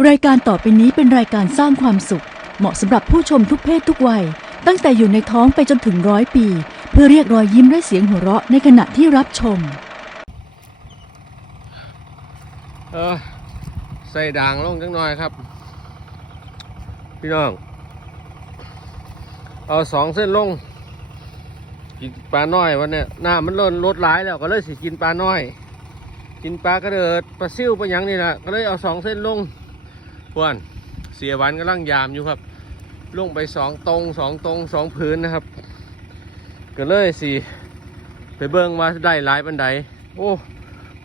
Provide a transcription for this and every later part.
รายการต่อไปนี้เป็นรายการสร้างความสุข เหมาะสำหรับผู้ชมทุกเพศทุกวัย ตั้งแต่อยู่ในท้องไปจนถึงร้อยปี เพื่อเรียกรอยยิ้มและเสียงหัวเราะในขณะที่รับชม เออใส่ด่างลงจังหน่อยครับ พี่น้อง เอาสองเส้นลง กินปลาน้อยวันเนี้ยน้ำมันลดลดหลายแล้วก็เลยสิกินปลาน้อย กินปลากระเดิดปลาซิ่วปลาหยังนี่แหละก็เลยเอาสองเส้นลง พวนเสียวันกำลังยามอยู่ครับลงไปสองตรงสองตรงสองพื้นนะครับ ก็เลยสิไปเบิ่งว่าได้หลายปันไดโอ้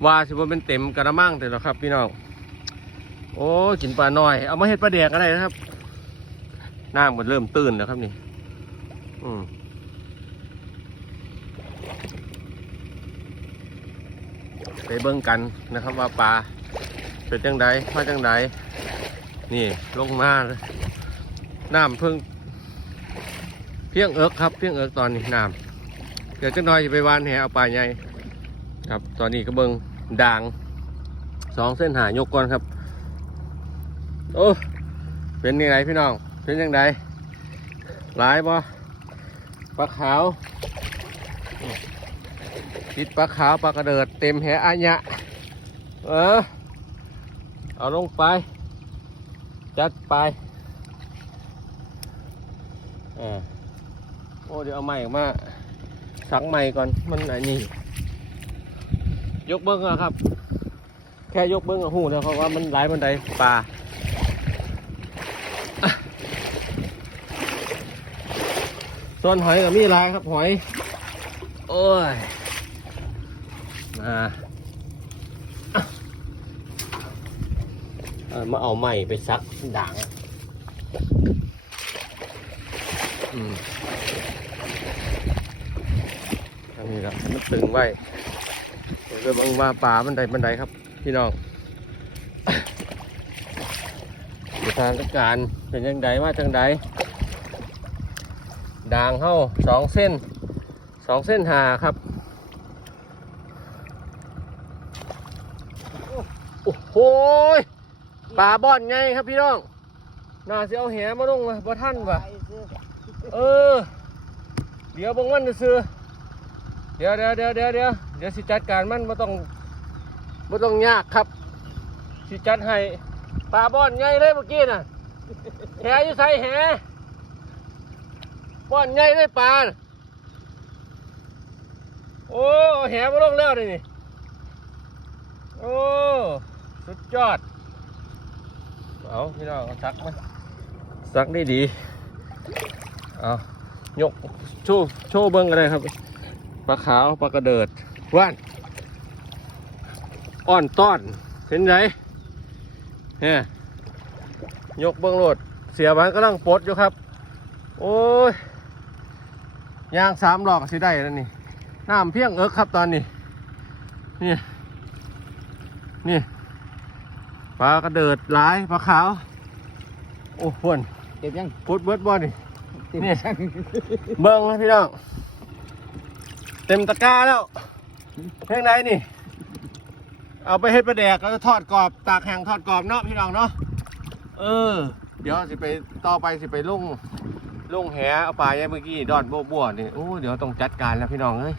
ว่าสิว่าเป็นเต็มกระมังแต่ละครับ พี่น้องโอ้กินปลาน้อย เอามาเฮ็ดปลาแดกก็ได้นะครับน้ำมันเริ่มตื้นแล้วครับนี่ อืมไปเบิ่งกันนะครับว่าปลา เป็นจังไดมาจังไดนี่ลงมาเลยน้ำเพิ่ง เพียงเอิกครับ เพียงเอิกตอนนี้น้ำเดี๋ยวจะน้อยจะไปวานแหเอาปลาใหญ่ครับ ตอนนี้ก็เบิ่งด่างสองเส้นหายกก่อนครับ โอ้เป็นยังไงพี่น้อง เป็นยังไงหลายบ่ปลาขาวติดปลาขาวปลากระเดิดเต็มแหอาญะเออ เอาลงไป จัดไปอ่าโอ้เดี๋ยวเอาใหม่ออกมาสังใหม่ก่อนมันไหนนี่ ยกเบิ้งอะครับ แค่ยกเบิ้งอะหูแล้วเขาว่ามันไหลายบันไดปลาส่วนหอยก็มีลายครับหอย โอ้ยมา เอามาเอาใหม่ไปซักด่างอะอืมอันนี้ละมันตึงไว้เดี๋ยวเบังว่าป่าบันไดบันไดครับ พี่น้องสถานการณ์เป็นยังไงว่าจังไดด่างเข้าสองเส้นสองเส้นหาครับ โอ้โหย ปลาบ่อนไงครับพี่น้องน่าจะเอาแหมาลงมาบ่ท่านวะเออ เดี๋ยวบางวันจะซื้อเดี๋ยวเดี๋ยวเดี๋ยวเดี๋ยวเดี๋ยวเดี๋ยวสิจัดการมันไม่ต้องไม่ต้องยากครับ สิจัดให้ปลาบ่อนไงเลยเมื่อกี้น่ะแหอยู่ใส่แหป้อนใหญ่ได้ปลาน่ะโอ้แหมาลงแล้วนี่นี่โอ้สุดยอด เอาพี่น้องซักมาซักได้ดีเอายกโชว์โชว์เบิ้งกันเลยครับปลาขาวปลากระเดิดว่านอ่อนต้อนเป็นไงเนี่ยยกเบิ้งโหลดเสียบ้านกำลังปลดอยู่ครับ โอ้ยยางสามดอกสิได้แล้วนี่น้ำเพียงเอิกครับตอนนี้นี่นี่ ปลากระเดิดหลายปลาขาว โอ้พวนเก็บยังพุดเบิดบ่นี่เก็บนี่ยังเบิ้งนะพี่น้องเต็มตะกร้าแล้วเพียงไหนนี่ เอาไปเฮ็ดปลาแดกแล้วทอดกรอบ ตากแห้งทอดกรอบเนาะพี่น้องเนาะเออ เดี๋ยวสิไปต่อไปสิไปลุ่งลุ่งแหเอาปลาอย่เมื่อกี้ดอนบัวบัวนี่โอ้เดี๋ยวต้องจัดการแล้วพี่น้องเอ้ย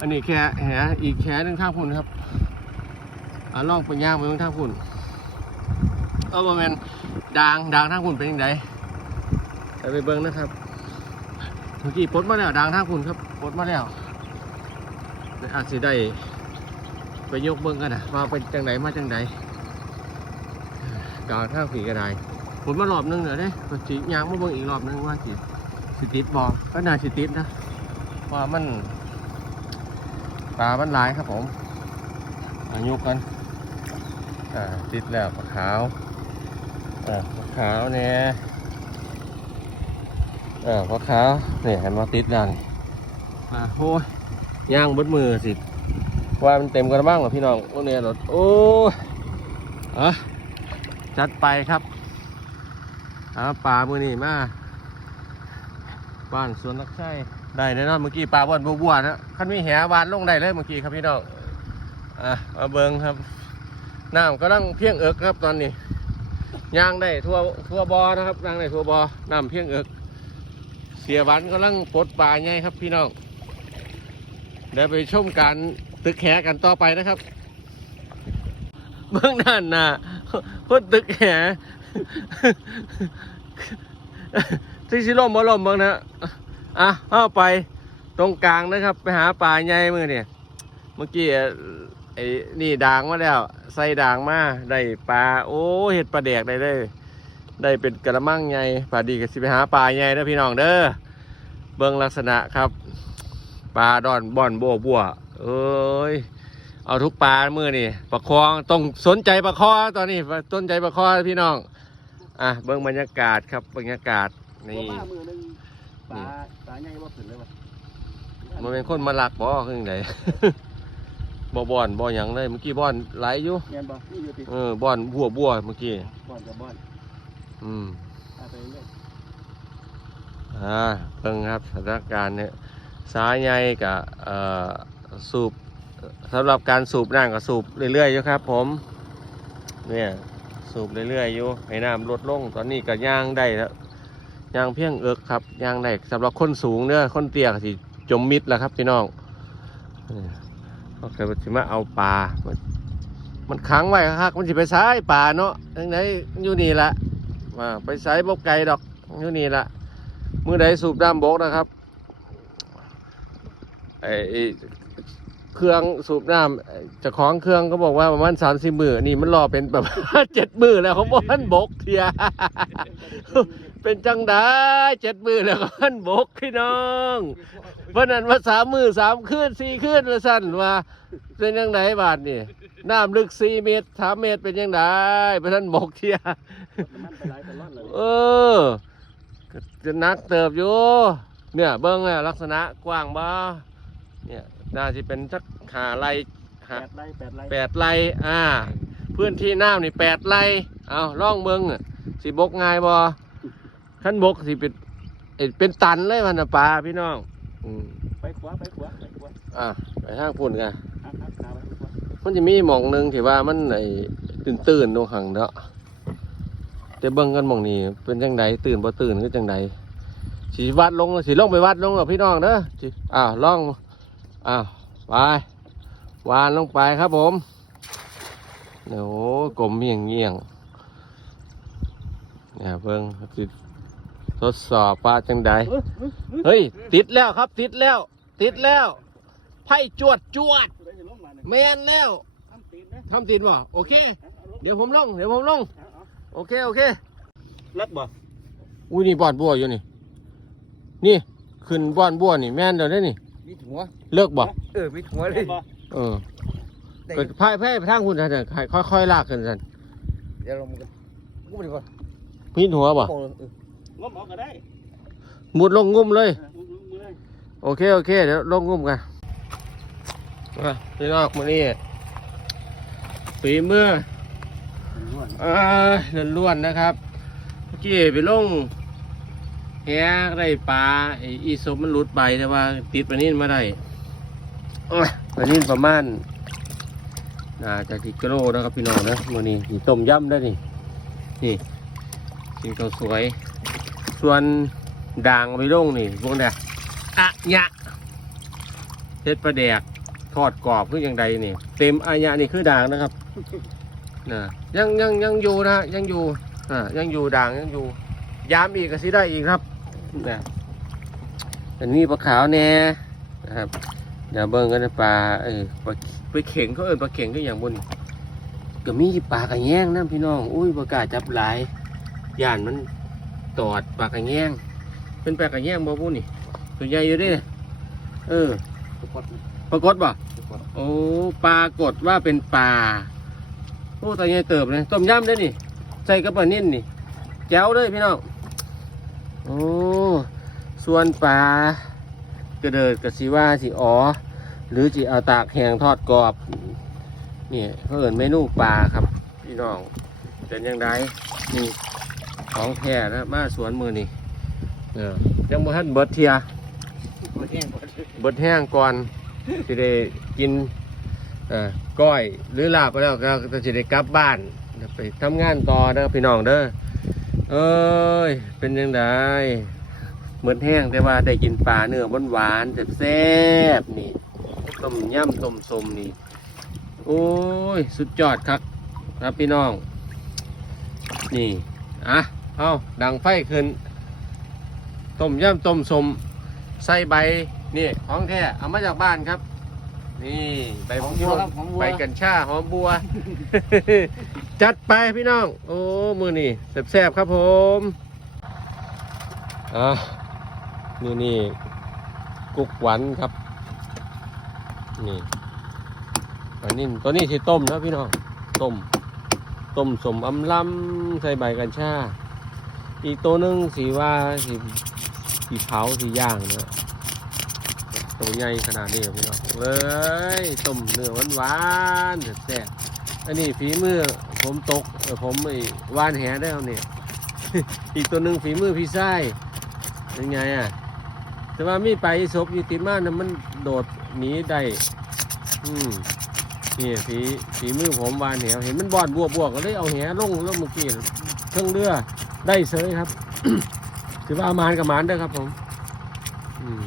อันนี้แค่แหอีกแค่หนึ่งทางพุ่นครับอ่าล่องไปย่างไปเบิ่งทางพุ่น เออประมาณดางดางทางพุ่นเป็นยังไงไปไปเบิ้งนะครับ เมื่อกี้ปลดมาแล้วดางทางพุ่นครับปลดมาแล้วอาจจะได้ไปยกเบิ้งกันนะว่าเป็นจังไหนมาจังไหนกาวทางผีก็ได้ผลมารอบนึงเดี๋ยวเด้ก็สิยางมาเบิ่งอีกรอบนึงว่าสิสิติดบอก็น่าสิติดนะเพราะว่ามันปลามันหลายครับผมอายุกันติดแล้วขาว อ่าปลาขาวเนี่ยอ่าปลาขาวเนี่ยเห็นว่าติดแล้วนี่อ่าโอ้ยย่างบดมือสิว่ามันเต็มกันบ้างเหรอพี่น้องโอ้เนี่ยรถโอ้อะจัดไปครับหาปลามือนี่มาบ้านสวนนักใช่ได้แน่นอนเมื่อกี้ปลาบ้านบัวๆนะขั้นมีแหวานลงได้เลยเมื่อกี้ครับพี่น้องอะมาเบิงครับน้ำกำลังเพียงเอิกครับตอนนี้ ย่างได้ทั่วทั่วบอนะครับย่างได้ทั่วบอน้ำเพียงเอิกเสียหวันกำลังปลดปลาไงครับพี่น้องเดี๋ยวไปชมการตึกแหกันต่อไปนะครับเบื้องด้านหน้าพ่นตึกแหที่สิลมบ่ล่มเบ้างนะอะเข้าไปตรงกลางนะครับ ไปหาปลาใหญ่มือเนี่ยเมื่อกี้ ไอ้นี่ด่างมาแล้ว ใส่ด่างมาได้ปลาโอ้เห็ดปลาแดกได้เลยได้เป็นกระมังใหญ่ปลาดีก็สิไปหาปลาใหญ่เด้อพี่น้องเด้อเบิ่งลักษณะครับปลาดอนบ่อนบัวบัวเอ้ยเอาทุกปลามือนี่ประคองต้องสนใจประคอตอนนี้สนใจประคอพี่น้องอะเบิ่งบรรยากาศครับบรรยากาศนี่ว่ามือหนึงปลาปลาใหญ่บ่ขึ้นเลยวะมันเป็นคนมาลักบ่ขึ้นไหน บ่บ่อนบ่หยังเลยเมื่อกี้บ่อนไหลอยู่เงียนบ่นี่อยู่ติเออบ่อนบัวบัวเมื่อกี้บ่อนกับบ่อนอืมเอาไปเรื่อยอ่าเพิ่งครับสถานการณ์เนี่ยสายใหญ่กับเอ่อสูบสำหรับการสูบน้ำก็สูบเรื่อยๆอยู่ครับ ผมเนี่ยสูบเรื่อยๆอยู่ให้น้ำลดลงตอนนี้ก็ย่างได้แล้วย่างเพียงเอิกครับย่างได้สำหรับคนสูงเนี่ยคนเตี้ยก็สิจมมิดแล้วครับพี่น้อง เนี่ยเขาเคยสิมาเอาปลา มันมันขังไว้ครับมันสิไปซ้ายป่าเนาะยังไงอยู่นี่ละมาไปสายบกไก่ดอกอยู่นี่ละมือใดสูบน้ำบกนะครับไอไอเครื่องสูบน้ำไอ้เจะของเครื่องก็บอกว่าประมาณสามสิบมือนี่มันรอเป็นแบบเจ็ดมือแล้วเขาบอกมันบกเทีย เป็นจังได้เจ็ดมือแล้วก็มันบกพี่น้องวันนั้นว่าสามมือสามคืนสี่คืนละสั้นว่าเป็นยังไงบาทนี่น้ำลึกสี่เมตรสามเมตรเป็นยังไงเพราะท่านบกเทียน้ำมันไปไหลไปร่อนเลยเออก็จะนักเติบอยู่เนี่ยเบิ้งเนี่ยลักษณะกว้างบ่เนี่ยน่าจะเป็นสักหาไรแปหาดไร่แปดไร่แปดไรอ่า พื้นที่น้ำนี่แปดไรเอาล่องเบิ้งอะสิบกง่ายบ่ ขั้นบกสิเป็นเอ็ดเป็นตันเลยมันนะปลาพี่น้องอืมไปขวาไปขวาไปขวาอะไปทางพุ่นกันอะครับขาไปขวามันจะมีหมองหนึงที่ว่ามันไอ้ตื่นตื่นๆตรงหังเนาะแต่เบิ่งกันหมองนี้เป็นจังไดตื่นบ่ตื่นคือจังไดสีวัดลงสีลงไปวัดลงกับพี่น้องเด้อสิอ้าวล่องอ้าวไปวานลงไปครับผมโอ้โหกลมเงียงเงียงเนี่ยเบิ่งสิ ทดสอบว่าจังไดเอ้ยเอ้ยเอ้ยเฮ้ย ติดแล้วครับ ติดแล้ว ติดแล้ว ไพ่จวดจวดผู้ใดจะลงมาเนี่ยแมนแล้วทำตีนนะทำติดบ่โอเคเอาเอาลงเดี๋ยวผมลง เดี๋ยวผมลงเอาเอาโอเค โอเคเลิกบ่อุ้ยนี่บอนบัวอยู่นี่ นี่ขึ้นบอนบัวนี่ แม่นเดี๋ยวได้นี่มีหัวเลิกบ่เออมีหัวเลเลิยกบ่เออได้เกิดพายพายไปทางคุณท่านน่ะค่อยค่อยๆลากขึ้นท่านเดี๋ยวลงกันกูไปดีกว่าพินหัวบ่โอ้เออ งมออกก็ได้มุดลงงุ้มเลยเออมือมือเลย โอเค โอเค เดี๋ยวลงงุ้มกันมาพี่น้องมานี่ฝีมือล้วนเออล้วนๆนะครับเมื่อกี้ไปลงแหได้ปลาไอ้อีสมมันหลุดไปแต่ว่า ติดปลานิ่นมาได้โอ้ยปลานิ่นประมาณน่าจะกี่กิโลนะครับพี่น้องนะมื่อนี้นี่ต้มยำได้นี่นี่กินข้าวสวย ส่วนด่างเอาไปลงนี่พวกเนี้ยอะยะเฮ็ดปลาแดกทอดกรอบคืออย่างใดนี่ เต็มอายะนี่คือด่างนะครับนะยังยังยังอยู่นะยังอยู่อ่ายังอยู่ด่างยังอยู่ยามอีกก็สิได้อีกครับนะอันนี้ปลาขาวแน่นะครับเดี๋ยวเบิ่งกันนะปลาเออปลาปลาเข่งเขาเอินปลาเข่งก็อย่างบนก็มีปลากระแยงนะพี่น้อง อุ้ยประกาศจับหลายย่านมัน ตอดปลากระแยงเป็นปลากระแยงบ่พูนี่ตัวใหญ่อยู่เด้เออทุกคนปรากฏบ่ทุกคนโอ้ปรากฏว่าเป็นปลาโอ้ตัวใหญ่เติบเลยต้มยำได้นี่ ใส่กระป๋านิ่นนี่แจ๋วเลยพี่น้องโอ้ส่วนปลากระเดิดกระสีว่าสีอ๋อหรือจีเอาตากแห้งทอดกรอบนี่เขาเอินเมนูปลาครับพี่น้องเป็นยังไงนี่ ของแท้นะมาสวนมือนี่เออยังบ่ทันเบิดเทียบ่แห้งบ่เบิดแห้งก่อนจะได้กินเอ่อก้อยหรือลาบไปแล้วก็จะได้กลับบ้านเดี๋ยวไปทำงานต่อเด้อพี่น้องเด้อเอ้ยเป็นยังไงเหมือนแห้งแต่ว่าได้กินปลาเนื้อหวานๆแซ่บๆนี่ต้มยำต้มสมนี่โอ้ย สุดยอดครับ ครับพี่น้อง นี่ อะ เอาดังไฟขึ้น ต้มยำต้มสมใส่ใบนี่ของแท้เอามาจากบ้านครับ นี่ใบหอมพบัววงครับหอมบัวใบกัญชาหอมบัว จัดไปพี่น้อง โอ้มือนี่แซ่บๆครับผมอะนี่นี่กุกหวันครับ นี่อันนี้ตัวนี้สิต้มนะพี่น้องต้มต้มสมอำลำใส่ใบกัญชา อีกตัวหนึงสีว่าสีสีเผาสีย่างนะตัวใหญ่ขนาดนี้พี่น้องเลยต้มเนื้อหวานหวานแซ่บอันนี้ฝีมือผมตกเออผมไอ้วานแหได้แล้วเนี่ยอีกตัวหนึ่งฝีมือพี่ไส้ยังไงอะแต่ว่ามีไปศพอยู่ติดมานะมันโดดหนีได้อืมนี่ฝีฝีมือผมวานแหเห็นมันบอดบวบบวกก็เลยเอาแหลงแล้วเมื่อกี้เครื่องเรือ ได้เสยครับ ถือว่าอาหมานกับหมานเด้อครับ ผม อืม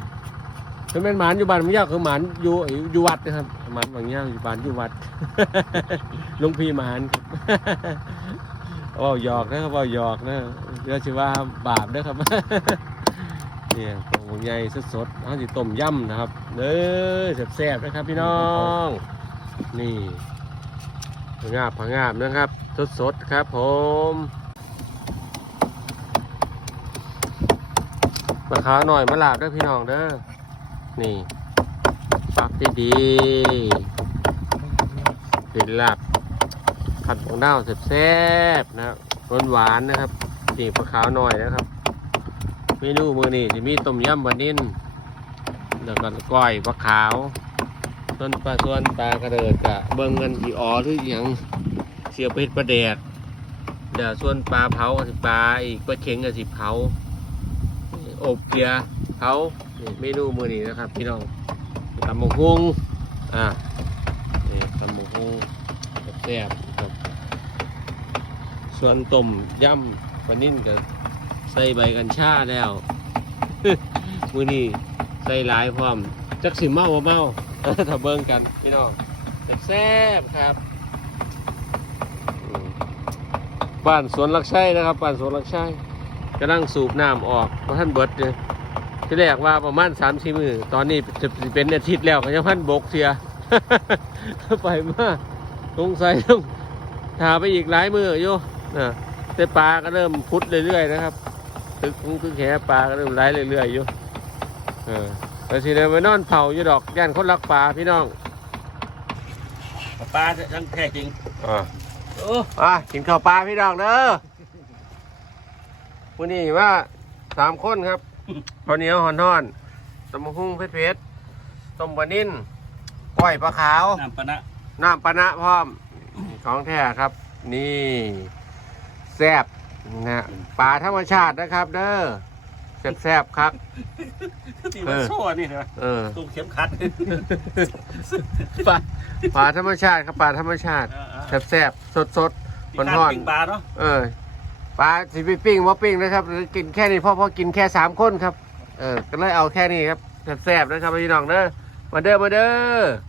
ถ้าเป็นหมานอยู่บ้านมันยากคือหมานอยู่อยู่วัดนะครับหมานบางอย่างอยู่บ้านอยู่วัดลุงพี่หมานเว่าหยอกนะครับเว่าหยอกนะเดี๋ยวชิว่าบาปนะครับเนี่ยผมใหญ่สดๆเอาสิต้มยำนะครับเด้อแซ่บๆนะครับ พี่น้อง นี่ผงาบผงาบนะครับ สดๆครับผม มาขาหน่อยมาลาบเด้อพี่น้องเด้อ นี่ปักดีๆเป็นลาบผัดของดาแซ่บๆนะรับหวานนะครับนี่ปลาขาวหน่อยนะครับ เมนูมือนี่จะมีต้มยำบะนิ่นแล้วก็ก้อยปลาขาวส่วนปลาส่วนปลากระเดิดกะเบิ่งกันอีอ๋อหรืออหยังเสียบเป็ดปลาแดกเดี๋ยวส่วนปลาเผาก็สิปลาอีกปลาเข็งก็สิเผา อบเกลือเผาเมนูมือนี่นะครับ พี่น้องตำหมกฮุงอ่านี่ตำหมกฮุงแซ่บครับส่วนต้มยำปลานิ่นกับใส่ใบกัญชาแล้วมือนี้ใส่หลายพร้อมจักสิเมาบ่เมาถ้าเบิ่งกันพี่น้องแซ่บครับอืมบ้านสวนลักชัยนะครับบ้านสวนลักชัย กำลังสูบน้ำออกเพราะท่านเบิดเลยที่แรกว่าประมาณสามสี่มือตอนนี้จะเป็นอาทิตย์แล้วก็ยังพันบกเสียไปมาสงสัยต้องถาไปอีกหลายมืออยู่นะแต่ปลาก็เริ่มพุดเรื่อยๆนะครับ ตึกตึกแหปลาก็เริ่มไหลเรื่อยๆอยู่เออแต่สิเดินไปนอนเผาอยู่ดอกย่านคนรักปลาพี่น้องปลาทั้งแท้จริงอ่าโอ้อะกินข้าวปลาพี่น้องเด้อ วันนี้ว่าสามคนครับ ข้าวเหนียวหอนทอนตำมะฮุ่งเพชรเพชรต้มปลานิ่นก้อยปลาขาว น้ำปะนะน้ำปะนะพร้อม ของแท้ครับ นี่แซบนะฮะปลาธรรมชาตินะครับ เด้อแซบๆครับที่ว่าโซ่นี่นะเออ ตุ้มเข็มขัดปลาปลาธรรมชาติครับปลาธรรมชาติ แซบๆสดๆมันร้อนปิ้งปลาเนาะๆเออ ปลาสิไปปิ้งว่าปิ้งนะครับ กินแค่นี้พ่อพ่อกินแค่สามคนครับ เออก็เลยเอาแค่นี้ครับแซ่บๆนะครับพี่น้องเด้อมาเด้อมาเด้อ